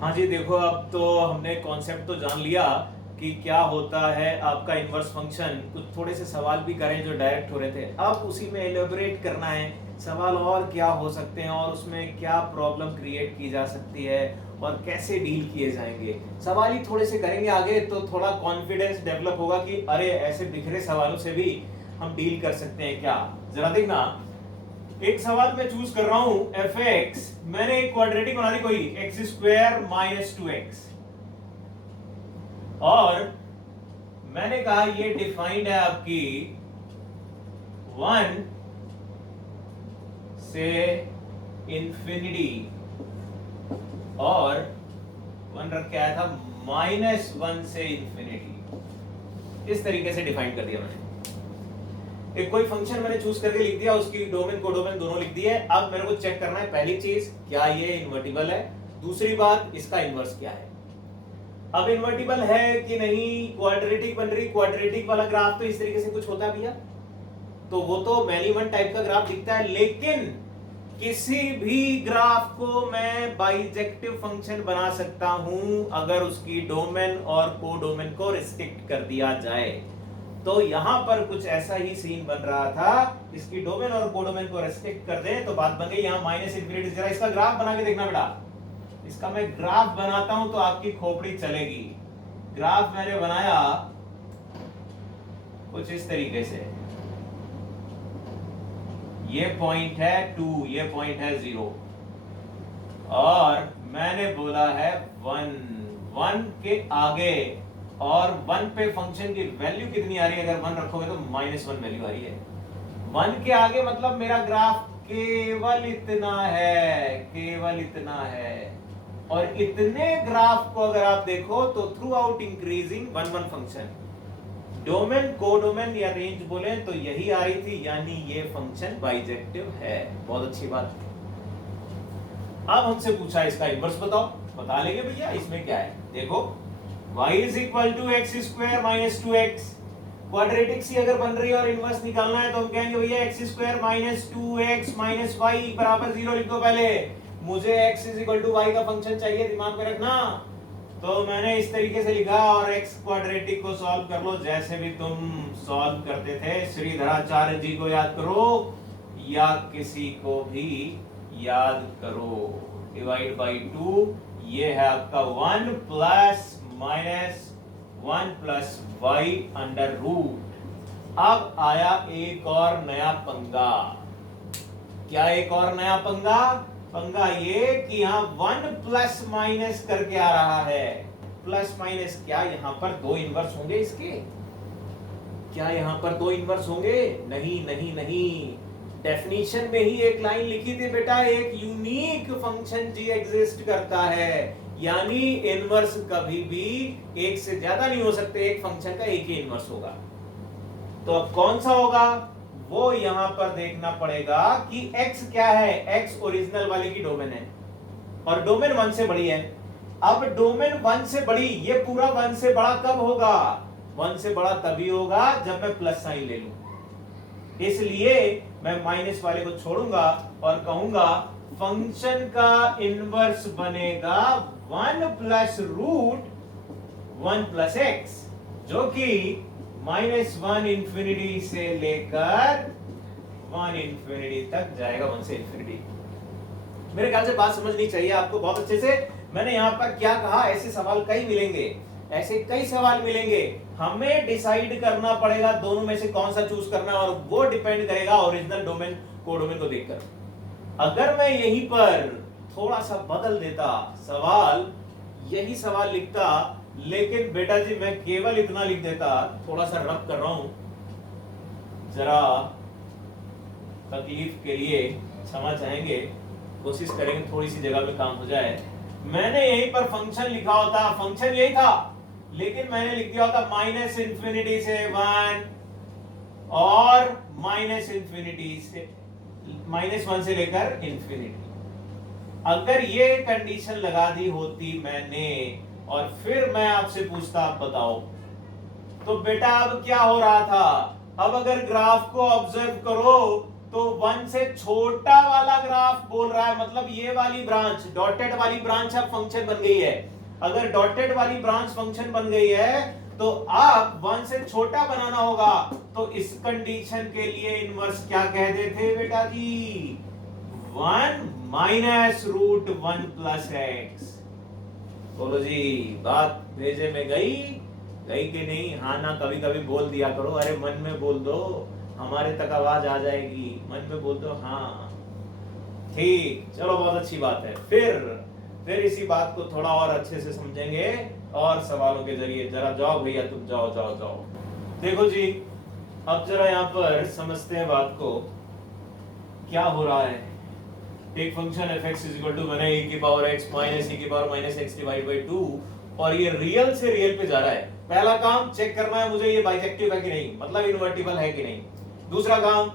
हाँ जी, देखो अब तो हमने कॉन्सेप्ट तो जान लिया कि क्या होता है आपका इनवर्स फंक्शन। कुछ थोड़े से सवाल भी करें जो डायरेक्ट हो रहे थे, अब उसी में एलेबोरेट करना है सवाल और क्या हो सकते हैं और उसमें क्या प्रॉब्लम क्रिएट की जा सकती है और कैसे डील किए जाएंगे। सवाल ही थोड़े से करेंगे आगे तो थोड़ा कॉन्फिडेंस डेवलप होगा कि अरे ऐसे बिखरे सवालों से भी हम डील कर सकते हैं क्या। जरा देखना, एक सवाल मैं चूज कर रहा हूं एफ एक्स, मैंने एक क्वाड्रेटिक बना दी कोई x square minus two x, और मैंने कहा ये डिफाइंड है आपकी 1 से इंफिनिटी और 1 रख के आया था -1 से इंफिनिटी। इस तरीके से डिफाइन कर दिया मैंने। एक कोई फंक्शन मैंने चूज करके लिख दिया, उसकी डोमेन कोडोमेन दोनों लिख दिए। अब मेरे को चेक करना है पहली चीज, क्या ये इन्वर्टिबल है, दूसरी बात इसका इन्वर्स क्या है। अब इन्वर्टिबल है कि नहीं, क्वाड्रेटिक बन रही, क्वाड्रेटिक वाला ग्राफ तो इस तरीके से कुछ होता है भैया, तो वो तो मैनीमन टाइप का ग्राफ दिखता है, लेकिन किसी भी ग्राफ को मैं बाइजेक्टिव फंक्शन बना सकता हूं अगर उसकी डोमेन और कोडोमेन को रिस्ट्रिक्ट कर दिया जाए। तो यहां पर कुछ ऐसा ही सीन बन रहा था, इसकी डोमेन और कोडोमेन को रेस्ट्रिक्ट कर दें तो बात बन गई यहां माइनस इंफिनिटी। जरा इसका ग्राफ बना के देखना बेटा, इसका मैं ग्राफ बनाता हूं तो आपकी खोपड़ी चलेगी। ग्राफ मैंने बनाया कुछ इस तरीके से, ये पॉइंट है 2, ये पॉइंट है 0, और मैंने बोला है 1 के आगे, और 1 पे फंक्शन की वैल्यू कितनी आ रही है, अगर 1 रखोगे तो -1 वैल्यू आ रही है। 1 के आगे मतलब मेरा ग्राफ केवल इतना है, केवल इतना है, और इतने ग्राफ को अगर आप देखो तो through out increasing 1 function, domain codomain या रेंज बोले तो यही आ रही थी, यानी ये फंक्शन बाइजेक्टिव है। बहुत अच्छी बात। अब हमसे पूछा इसका इन्वर्स बताओ, बता लेंगे भैया इसमें क्या है। देखो y is equal to x square minus 2x, quadratic सी अगर बन रही है और इन्वर्स निकालना है तो हम कहेंगे भैया x square minus 2x minus y बराबर 0 लिख दो। पहले मुझे x is equal to y का फंक्शन चाहिए, दिमाग में रखना। तो मैंने इस तरीके से लिखा, और x क्वाड्रेटिक को सॉल्व कर लो जैसे भी तुम सॉल्व करते थे। श्रीधराचार्य जी को याद करो या किसी को भी याद करो। डिवाइड बाई 2, ये है आपका 1 प्लस माइनस 1 प्लस वाई अंडर रूट। अब आया एक और नया पंगा। क्या एक और नया पंगा? पंगा ये कि यहां 1 प्लस माइनस करके आ रहा है। प्लस माइनस क्या यहां पर 2 इनवर्स होंगे इसके? क्या यहां पर 2 इनवर्स होंगे? नहीं नहीं नहीं, डेफिनेशन में ही एक लाइन लिखी थी बेटा, एक यूनिक फंक्शन जी एग्जिस्ट करता है, यानी इनवर्स कभी भी एक से ज्यादा नहीं हो सकते, एक फंक्शन का एक ही इनवर्स होगा। तो अब कौन सा होगा वो यहां पर देखना पड़ेगा कि x क्या है। x ओरिजिनल वाले की डोमेन है और डोमेन 1 से बड़ी है। अब डोमेन 1 से बड़ी, ये पूरा 1 से बड़ा कब होगा? 1 से बड़ा तभी होगा जब मैं प्लस साइन ले लूं। इसलिए मैं माइनस वाले को छोड़ूंगा और कहूंगा फंक्शन का इनवर्स बनेगा 1 प्लस रूट 1 प्लस एक्स, जो कि -1 इंफिनिटी से लेकर 1 इंफिनिटी तक जाएगा, 1 से इंफिनिटी। मेरे ख्याल से बात समझनी चाहिए आपको बहुत अच्छे से। मैंने यहां पर क्या कहा, ऐसे सवाल कई मिलेंगे, ऐसे कई सवाल मिलेंगे, हमें डिसाइड करना पड़ेगा दोनों में से कौन सा चूज करना, और वो डिपेंड करेगा ओरिजिनल डोमेन कोडोमेन को देखकर। अगर मैं यहीं पर थोड़ा सा बदल देता सवाल, यही सवाल लिखता, लेकिन बेटा जी मैं केवल इतना लिख देता, थोड़ा सा रब कर रहा हूं, जरा तकलीफ के लिए क्षमा चाहेंगे, कोशिश करेंगे थोड़ी सी जगह में काम हो जाए। मैंने यहीं पर फंक्शन लिखा होता, फंक्शन यही था, लेकिन मैंने लिख दिया होता माइनस इंफिनिटी से 1 और माइनस इंफिनिटी से -1 से लेकर इंफिनिटी। अगर ये कंडीशन लगा दी होती मैंने और फिर मैं आपसे पूछता आप बताओ, तो बेटा अब क्या हो रहा था। अब अगर ग्राफ को ऑब्जर्व करो तो 1 से छोटा वाला ग्राफ बोल रहा है, मतलब ये वाली ब्रांच, डॉटेड वाली ब्रांच अब फंक्शन बन गई है। अगर डॉटेड वाली ब्रांच फंक्शन बन गई है तो आप 1 से छोटा बनाना होगा। तो इस कंडीशन के लिए इनवर्स क्या कह देते बेटा जी, 1 माइनस रूट 1 प्लस एक्स। बोलो जी, बात भेजे में गई कि नहीं? हाँ ना कभी कभी बोल दिया करो, अरे मन में बोल दो, हमारे तक आवाज आ जाएगी, मन में बोल दो। हाँ ठीक, चलो बहुत अच्छी बात है। फिर इसी बात को थोड़ा और अच्छे से समझेंगे और सवालों के जरिए। जरा जाओ भैया, तुम जाओ जाओ जाओ। देखो जी, अब जरा यहाँ पर समझते हैं बात को, क्या हो रहा है। एक फंक्शन fx बने e की पावर x माइनस e की power minus x divide by 2, और ये रियल से रियल पे जा रहा है। पहला काम चेक करना है मुझे ये बाइजेक्टिव है कि नहीं, मतलब इन्वर्टिबल है कि नहीं। दूसरा काम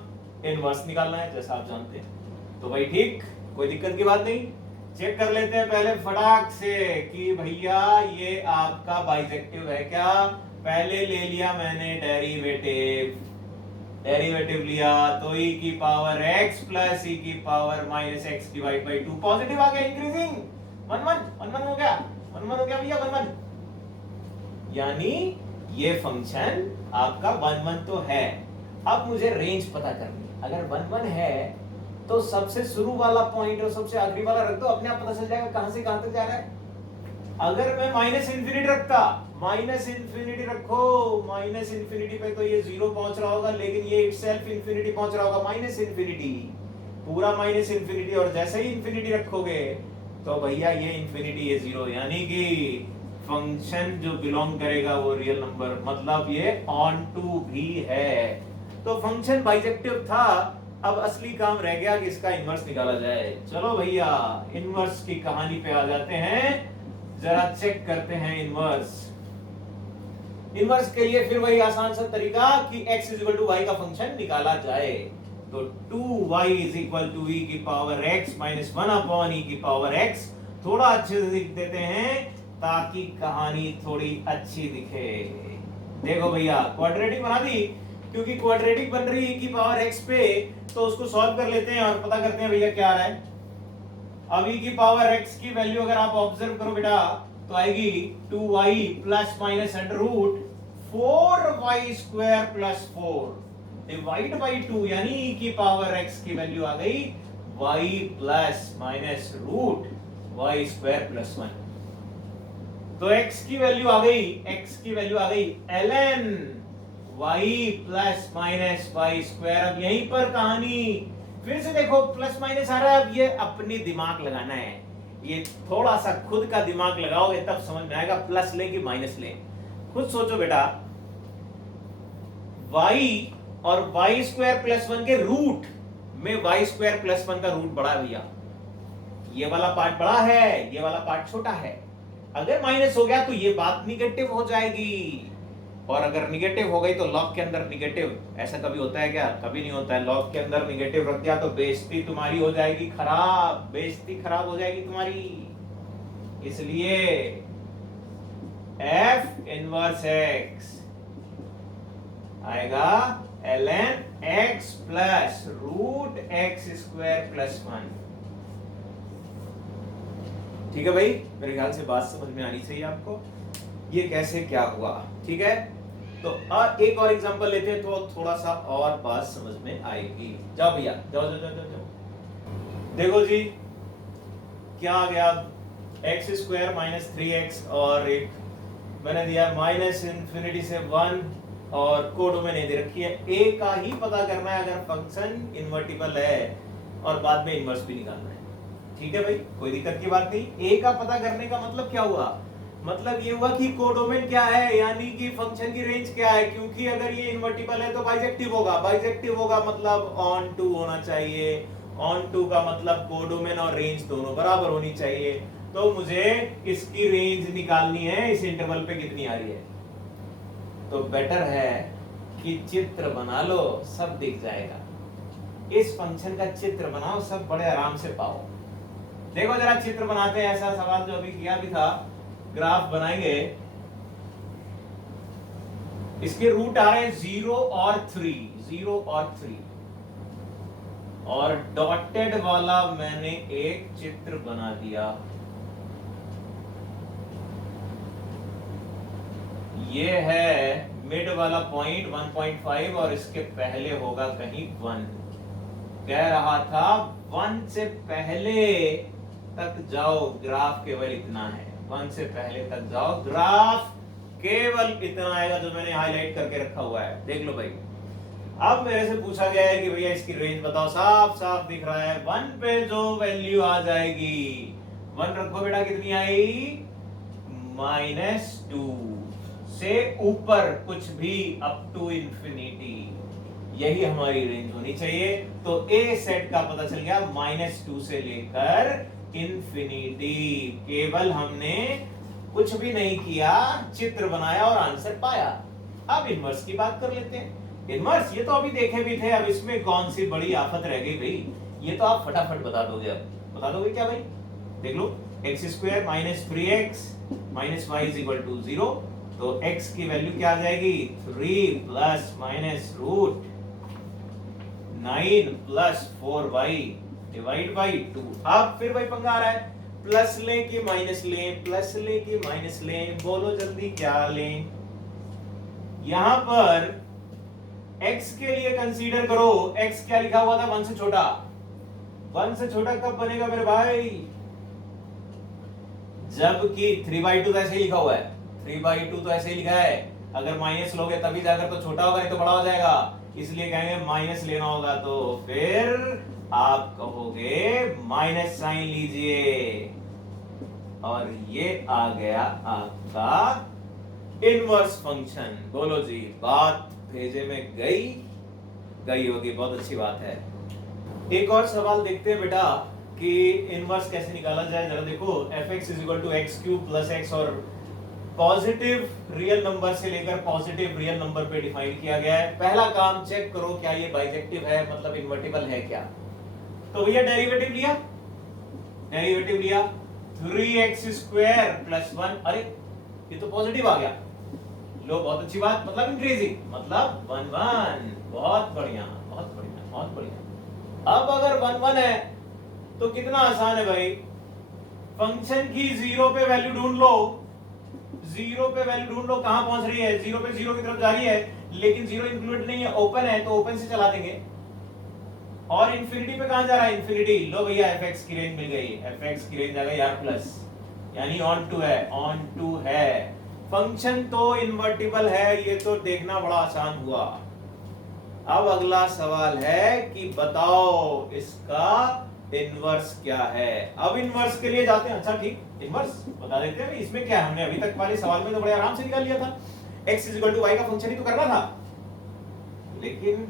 इनवर्स निकालना है, जैसा आप जानते हैं। तो भाई ठीक, कोई दिक्कत की बात नहीं। चेक कर लेते हैं पहले फटाक से कि भैया ये आपका बाइजेक्टिव है क्या। पहले ले लिया मैंने डेरिवेटिव लिया, तो e की पावर x प्लस e की power minus x divide by 2 positive आ गया, इंक्रीजिंग 1 1 हो गया, 1 1 हो गया भैया, 1 1। यानी ये फंक्शन आपका 1 1 तो है। अब मुझे रेंज पता करनी है। अगर 1 1 है तो सबसे शुरू वाला पॉइंट और सबसे आखिरी वाला रख दो, अपने आप पता चल जाएगा कहां से कहां तक जा रहा है। अगर मैं माइनस इंफिनिटी रखता, माइनस इंफिनिटी रखो, माइनस इंफिनिटी पे तो ये 0 पहुंच रहा होगा, लेकिन ये इटसेल्फ इंफिनिटी पहुंच रहा होगा, माइनस इंफिनिटी, पूरा माइनस इंफिनिटी। और जैसे ही इंफिनिटी रखोगे तो भैया ये इंफिनिटी ये 0, यानी कि फंक्शन जो बिलोंग करेगा वो रियल नंबर, मतलब ये ऑन टू भी है। तो फंक्शन बाइजेक्टिव था। अब असली काम रह गया कि इसका इनवर्स निकाला जाए। चलो भैया इनवर्स की कहानी पे आ जाते हैं, जरा चेक करते हैं इनवर्स। इनवर्स के लिए फिर वही आसान सा तरीका कि x y का फंक्शन निकाला जाए। तो 2y e की power x minus 1 upon e की पावर x। थोड़ा अच्छे से लिख देते हैं ताकि कहानी थोड़ी अच्छी दिखे। देखो भैया क्वाड्रेटिक बना दी, क्योंकि क्वाड्रेटिक बन रही है e की पावर x पे, तो उसको सॉल्व कर लेते हैं और पता करते हैं भैया क्या आ रहा है। अब e की पावर x की वैल्यू अगर आप ऑब्जर्व करो बेटा तो आएगी 2y plus minus under root 4y square plus 4 divide by 2, यानी e की पावर x की वैल्यू आ गई y plus minus root y square plus 1। तो x की वैल्यू आ गई ln y plus minus y square. अब यहीं पर कहानी फिर से देखो, प्लस माइनस आ रहा है। अब ये अपनी दिमाग लगाना है, ये थोड़ा सा खुद का दिमाग लगाओगे तब समझ में आएगा प्लस ले कि माइनस ले। खुद सोचो बेटा, y और y स्क्वायर प्लस 1 के रूट में y स्क्वायर प्लस 1 का रूट बड़ा है भैया। ये वाला पार्ट बड़ा है, ये वाला पार्ट छोटा है। अगर माइनस हो गया तो ये बात निगेटिव हो जाएगी, और अगर निगेटिव हो गई तो लॉग के अंदर निगेटिव। ऐसा कभी होता है क्या? कभी नहीं होता है। लॉग के अंदर निगेटिव रख दिया तो बेइज्जती तुम्हारी हो जाएगी खराब, बेइज्जती खराब हो जाएगी तुम्हारी। इसलिए f इनवर्स x आएगा ln x plus root x square plus 1। ठीक है भाई, मेरे ख्याल से बात समझ में आनी चाहिए आपको, ये कैसे क्या हुआ। ठीक है, तो एक और एग्जांपल लेते हैं तो थोड़ा सा और बात समझ में आएगी। जाओ भैया, जाओ जाओ जाओ जाओ। देखो जी क्या आ गया, x स्क्वायर माइनस 3x, और एक मैंने दिया माइनस इंफिनिटी से 1, और कोडोमेन दे रखी है। a का ही पता करना है अगर फंक्शन इन्वर्टिबल है, और बाद में इनवर्स भी निकालना है। ठीक है भाई, कोई दिक्कत की बात नहीं। a का पता करने का मतलब क्या हुआ? मतलब ये हुआ कि कोडोमेन क्या है, यानी कि फंक्शन की रेंज क्या है। क्योंकि अगर ये इन्वर्टिबल है तो बाइजेक्टिव होगा, बाइजेक्टिव होगा मतलब ऑन टू होना चाहिए। ऑन टू का मतलब कोडोमेन और रेंज दोनों बराबर होनी चाहिए। तो मुझे इसकी रेंज निकालनी है, इस इंटरवल पे कितनी आ रही है। तो बेटर है कि चित्र बना लो, सब दिख जाएगा। इस फंक्शन का चित्र बनाओ, सब बड़े आराम से पाओ। देखो जरा चित्र बनाते हैं, ऐसा सवाल जो अभी किया भी था। ग्राफ बनाएंगे, इसके रूट आ रहे हैं 0 और 3, 0 और 3। और डॉटेड वाला मैंने एक चित्र बना दिया। ये है मिड वाला पॉइंट 1.5 और इसके पहले होगा कहीं 1। कह रहा था 1 से पहले तक जाओ, ग्राफ केवल इतना है। 1 से पहले तक जाओ, ग्राफ केवल इतना आएगा जो मैंने हाईलाइट करके रखा हुआ है। देख लो भाई, अब मेरे से पूछा गया है कि भैया इसकी रेंज बताओ। साफ साफ दिख रहा है 1 पे जो वैल्यू आ जाएगी, 1 रखो बेटा, कितनी आई? -2 से ऊपर कुछ भी अप टू इंफिनिटी, यही हमारी रेंज होनी चाहिए। तो ए सेट का पता चल गया -2 से लेकर इंफिनिटी। केवल हमने कुछ भी नहीं किया, चित्र बनाया और आंसर पाया। अब इनवर्स की बात कर लेते हैं। इनवर्स ये तो अभी देखे भी थे, अब इसमें कौन सी बड़ी आफत रह गई भाई? ये तो आप फटाफट बता दोगे। अब बता दोगे क्या भाई? देख लो, x² - 3x - y = 0। तो x की वैल्यू क्या आ जाएगी? 3 ± √9 + 4y / 2। अब फिर वही पंगा आ रहा है, प्लस लें कि माइनस लें, प्लस लें कि माइनस लें, बोलो जल्दी क्या लें? यहां पर x के लिए कंसीडर करो, x क्या लिखा हुआ था? 1 से छोटा। 1 से छोटा कब बनेगा मेरे भाई? जबकि 3/2 तो ऐसे ही लिखा हुआ है, 3/2 तो ऐसे ही लिखा है। अगर माइनस लोगे तभी जाकर तो छोटा होगा, नहीं तो बड़ा हो जाएगा। इसलिए कहेंगे माइनस लेना होगा, तो फिर आप कहोगे माइनस साइन लीजिए, और ये आ गया आपका इनवर्स फंक्शन। बोलो जी, बात भेजे में गई होगी, बहुत अच्छी बात है। एक और सवाल देखते हैं बेटा कि इनवर्स कैसे निकाला जाए। जरा देखो, fx = x³ + x, और पॉजिटिव रियल नंबर से लेकर पॉजिटिव रियल नंबर पे डिफाइन किया गया है। पहला काम चेक करो क्या ये बाइजेक्टिव है, मतलब इन्वर्टिबल है क्या? तो भैया डेरिवेटिव लिया, 3x² + 1। अरे ये तो पॉजिटिव आ गया, लो बहुत अच्छी बात, मतलब इंक्रीजिंग, मतलब 1 1। बहुत बढ़िया, बहुत बढ़िया, बहुत बढ़िया। अब अगर 1 1 है तो कितना आसान है भाई, फंक्शन की 0 पे वैल्यू ढूंढ लो। 0 पे वैल्यू ढूंढ लो, कहां पहुंच रही है? 0 पे 0 की तरफ जा रही है, लेकिन 0 इंक्लूड नहीं है, ओपन है, तो ओपन से चला देंगे। और इंफिनिटी पे कहां जा रहा है? इंफिनिटी। लो भैया fx की रेंज मिल गई, fx की रेंज आ गई यार प्लस, यानी ऑन टू है, ऑन टू है। फंक्शन तो इन्वर्टिबल है, ये तो देखना बड़ा आसान हुआ। अब अगला सवाल है कि बताओ इसका इनवर्स क्या है। अब इनवर्स के लिए जाते हैं। अच्छा ठीक, इनवर्स बता देते हैं। इसमें क्या है, हमने अभी तक वाले सवाल में तो बड़े आराम से निकाल लिया था, x = y का फंक्शन ही तो करना था। लेकिन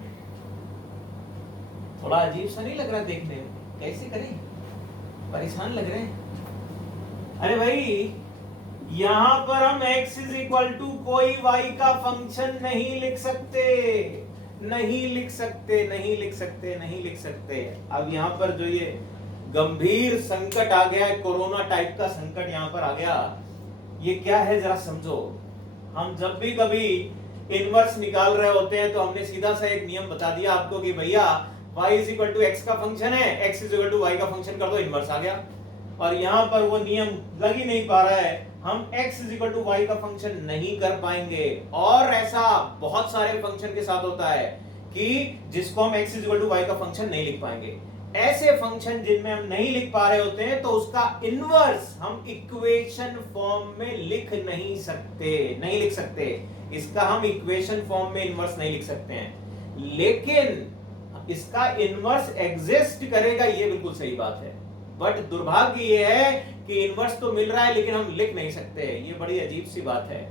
थोड़ा अजीब सा नहीं लग रहा देखने में? कैसे करें, परेशान लग रहे हैं। अरे भाई, यहां पर हम x = कोई y का फंक्शन नहीं लिख सकते, नहीं लिख सकते, नहीं लिख सकते, नहीं लिख सकते। अब यहां पर जो ये गंभीर संकट आ गया है, कोरोना टाइप का संकट यहां पर आ गया, ये क्या है जरा समझो। हम जब भी कभी इनवर्स निकाल रहे होते हैं तो हमने सीधा सा एक नियम बता दिया आपको कि भैया y = x का फंक्शन है, x = y का फंक्शन कर दो, इनवर्स आ गया। और यहां पर वो नियम लग ही नहीं पा रहा है, हम x = y का फंक्शन नहीं कर पाएंगे। और ऐसा बहुत सारे फंक्शन के साथ होता है कि जिसको हम x = y का फंक्शन नहीं लिख पाएंगे। ऐसे फंक्शन जिनमें हम नहीं लिख पा रहे होते हैं तो उसका इनवर्स हम इक्वेशन फॉर्म में लिख नहीं सकते, नहीं लिख सकते। इसका हम इक्वेशन फॉर्म में इनवर्स नहीं लिख सकते हैं, लेकिन इसका इनवर्स एग्जिस्ट करेगा, ये बिल्कुल सही बात है। बट दुर्भाग्य ये है कि इनवर्स तो मिल रहा है लेकिन हम लिख नहीं सकते, ये बड़ी अजीब सी बात है।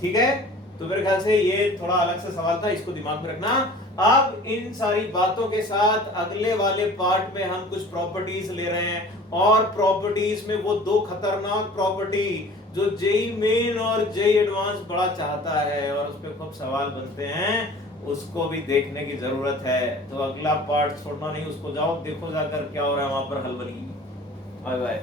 ठीक है, तो मेरे ख्याल से ये थोड़ा अलग सा सवाल था, इसको दिमाग में रखना। अब इन सारी बातों के साथ अगले वाले पार्ट में हम कुछ प्रॉपर्टीज ले रहे हैं, और प्रॉपर्टीज में वो दो खतरनाक प्रॉपर्टी जो जेई मेन और जेई एडवांस बड़ा चाहता है और उस पर खूब सवाल बनते हैं, उसको भी देखने की जरूरत है। तो अगला पार्ट छोड़ना नहीं, उसको जाओ देखो जाकर क्या हो रहा है वहां पर, हल बनी। Bye bye.